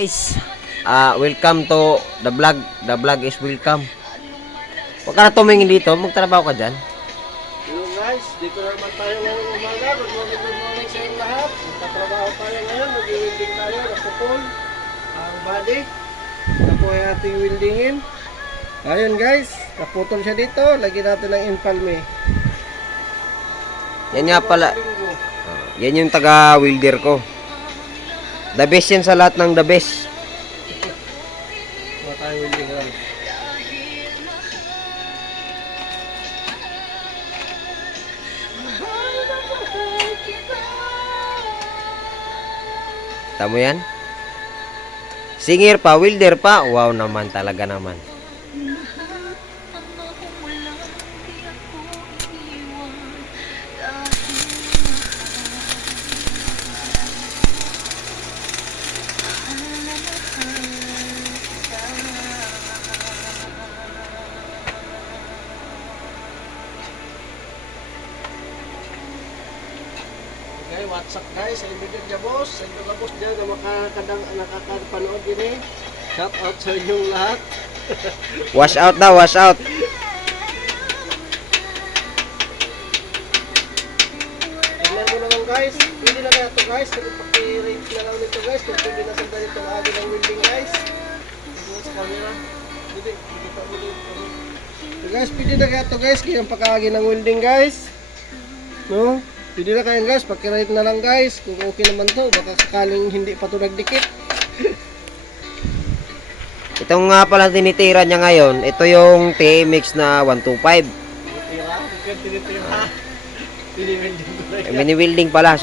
Guys, ah welcome to the vlog. The vlog is welcome. Huwag ka na tumingin dito, magtrabaho ka dyan. Hello guys, dito na naman tayo ngayong umaga. Good morning, good morning sa inyong lahat. Magtatrabaho tayo ngayon, mag-welding tayo, napupul ang body. Ito po ay ating weldingin. Ayun guys, naputol siya dito. Lagyan natin ng empalme. Yan nga pala, yan yung taga-welder ko. The best yan sa lahat ng the best. Mga tayo welding lang. Tamo yan? Singer pa, welder pa. Wow naman talaga naman. Okay, what's up guys? Sa imbigyan niya boss. Sa inyong ka boss dyan na makakadang, nakakapanood din eh. Shout out sa inyong lahat. Wash out daw, wash out. Tingnan mo naman guys, pwede na kaya ito guys, paki-rate na lang nito guys, kung pwede na sanda nito ang akin ng welding guys. Ito sa camera. Hindi, hindi pa dito. So guys, pwede na kaya ito guys, kaya ang pagkaagi ng welding guys. No? Pwede na kaya guys, paki-rate na lang guys, kung okay naman to, baka sakaling hindi pa ito nagdikit. Itong nga pala tinitira niya ngayon, ito yung TMX na 125. Tinitira, tinitira. Ko na Eh, Mini-welding pala,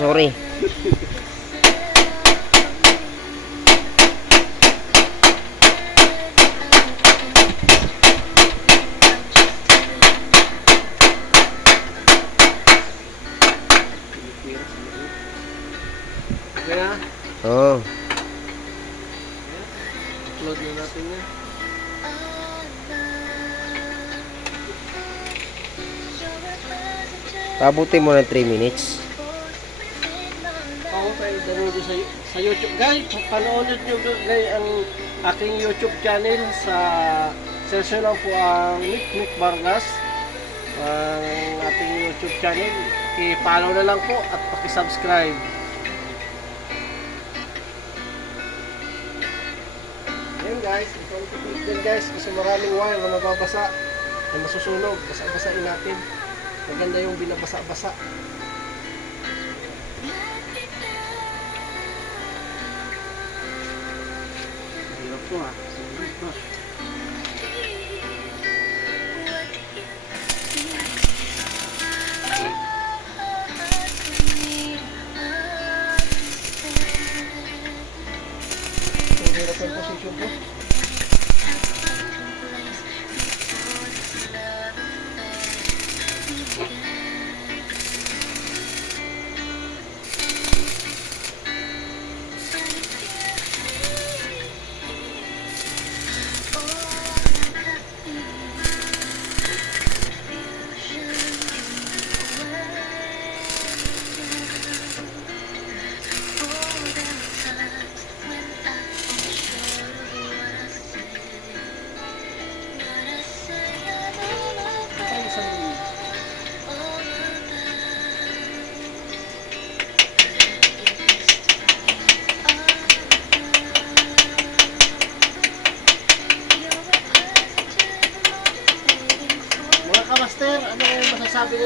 Okay na, Oh. upload na natin yan. Pabuti mo ng 3 minutes. Ako tayo download sa, sa YouTube. Guys, panoodin nyo guys ang aking YouTube channel sa nyo lang po ang Nick Nick Vargas ang ating YouTube channel. I-follow na lang po at paki-subscribe. Ayan guys, ito ang technique din guys kasi maraming wire na mababasa na masusunog. Basa-basain natin. Maganda yung binabasa-basa. Hirap to ha. Hirap to. Ang 就。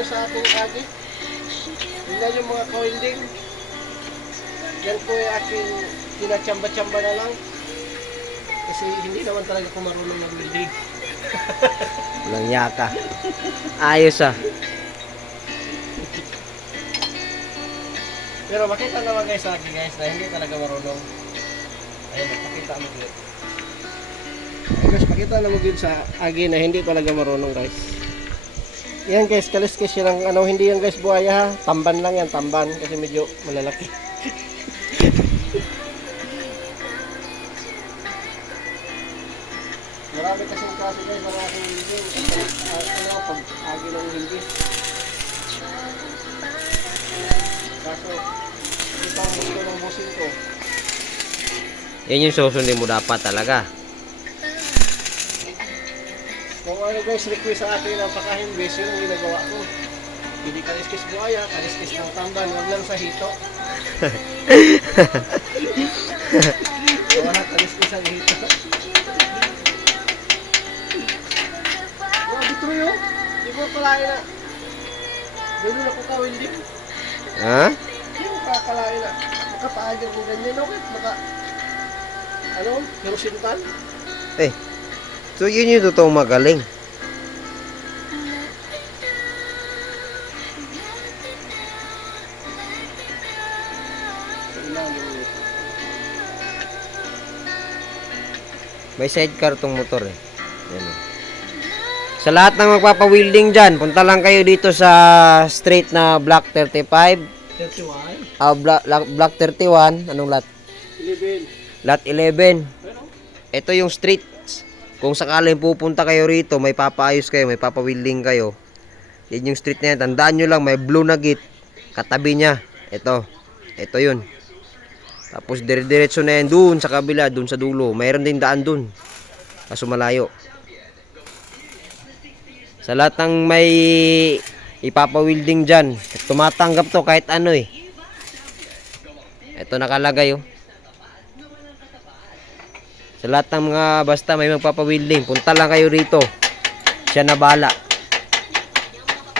Nyo sa ating agi? Tingnan yung mga coiling. Yan po yung aking kinachamba-chamba na lang. Kasi hindi naman talaga ako marunong mag-welding. Walang yaka. Ayos ah. Pero makita naman guys sa akin guys na hindi talaga marunong. Ayun, pakita mo dito. Ayun guys, pakita na mo dito sa agi na hindi talaga marunong guys. Yan guys, kaliskis yan ang ano, hindi yan guys buhaya ha. Tamban lang yan, tamban. Kasi medyo malalaki. Marami kasing kaso guys ang aking hindi. Ano, pag agi ng hindi. Kaso, ito ang gusto ng bossing ko. Yan yung susundin mo dapat talaga. Kung ano guys, request sa akin ang pakahimbis, yun ang ginagawa ko. Hindi kaliskis buhaya, kaliskis ng tamban, wag lang sa hito. Wala kaliskis ang hito. Grabe to yun. Di ko kalain na. Dito na ko kawin din. Ha? Hindi ko kakalain na. Makapaagad ng ganyan, no? Maka, ano, hirusintan. Eh. So yun yung totoong magaling. May sidecar tong motor eh. Yan o. Sa lahat ng magpapa-welding dyan, punta lang kayo dito sa straight na block 35. 31. Ah, block, block 31. Anong lot? 11. Lot 11. Pero, Ito yung street. Kung sakaling pupunta kayo rito, may papaayos kayo, may papawilding kayo. Yan yung street na yan. Tandaan nyo lang, may blue na gate. Katabi niya. Ito. Ito yun. Tapos dire-diretso na yan dun sa kabila, dun sa dulo. Mayroon din daan dun. Kaso malayo. Sa lahat ng may ipapawilding dyan, tumatanggap to kahit ano eh. Ito nakalagay oh. Sa lahat ng mga basta may magpapawilding, punta lang kayo rito. Siya na bala.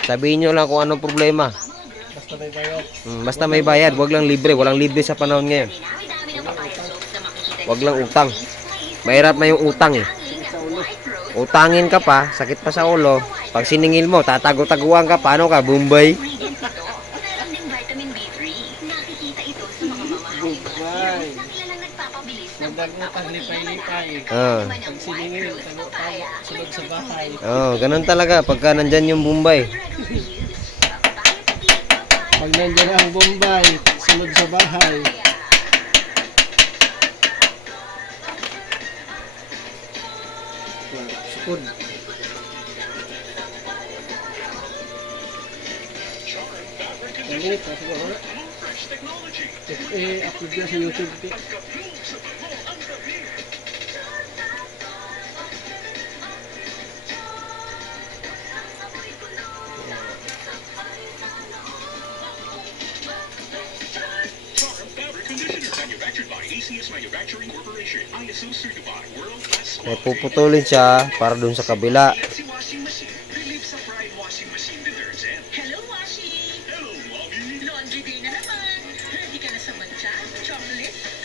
Sabihin nyo lang kung anong problema. basta may bayad. Mm, basta may bayad, wag lang libre. Walang libre sa panahon ngayon. Wag lang utang. Mahirap na yung utang eh. Utangin ka pa, sakit pa sa ulo. Pag siningil mo, tatago-taguan ka, paano ka? Bombay? Nagpapabilis ng Nagdagutang lipay-lipay. Ah. Pag siningil, tago, tago, sunod sa bahay. Oh, ganun talaga pagka nandyan yung Bombay. Pag nandiyan ang Bombay, sunod sa bahay. Sukod. Ang init na siguro na. Eh, upload na sa YouTube.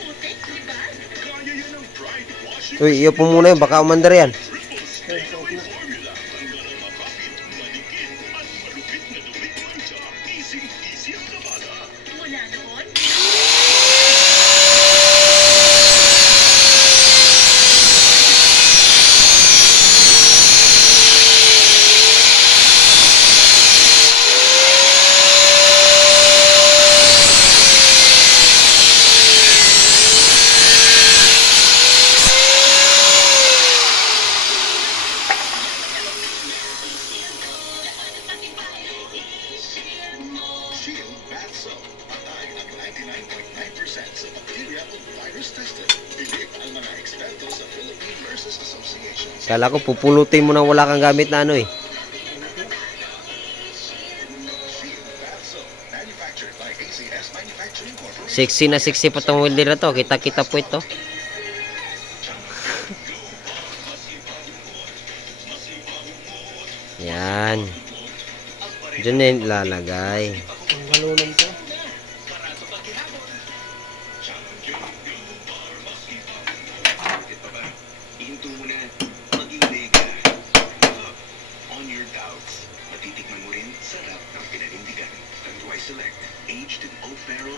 Putik, libas? Kaya yan ang Pride washing Uy, iyo po muna yun, baka umandar yan. Kala ko pupulutin mo nang wala kang gamit na ano eh. Sexy na sexy pa tong welder na to. Kita-kita po ito. Yan. Diyan na ilalagay. Ang galunan to.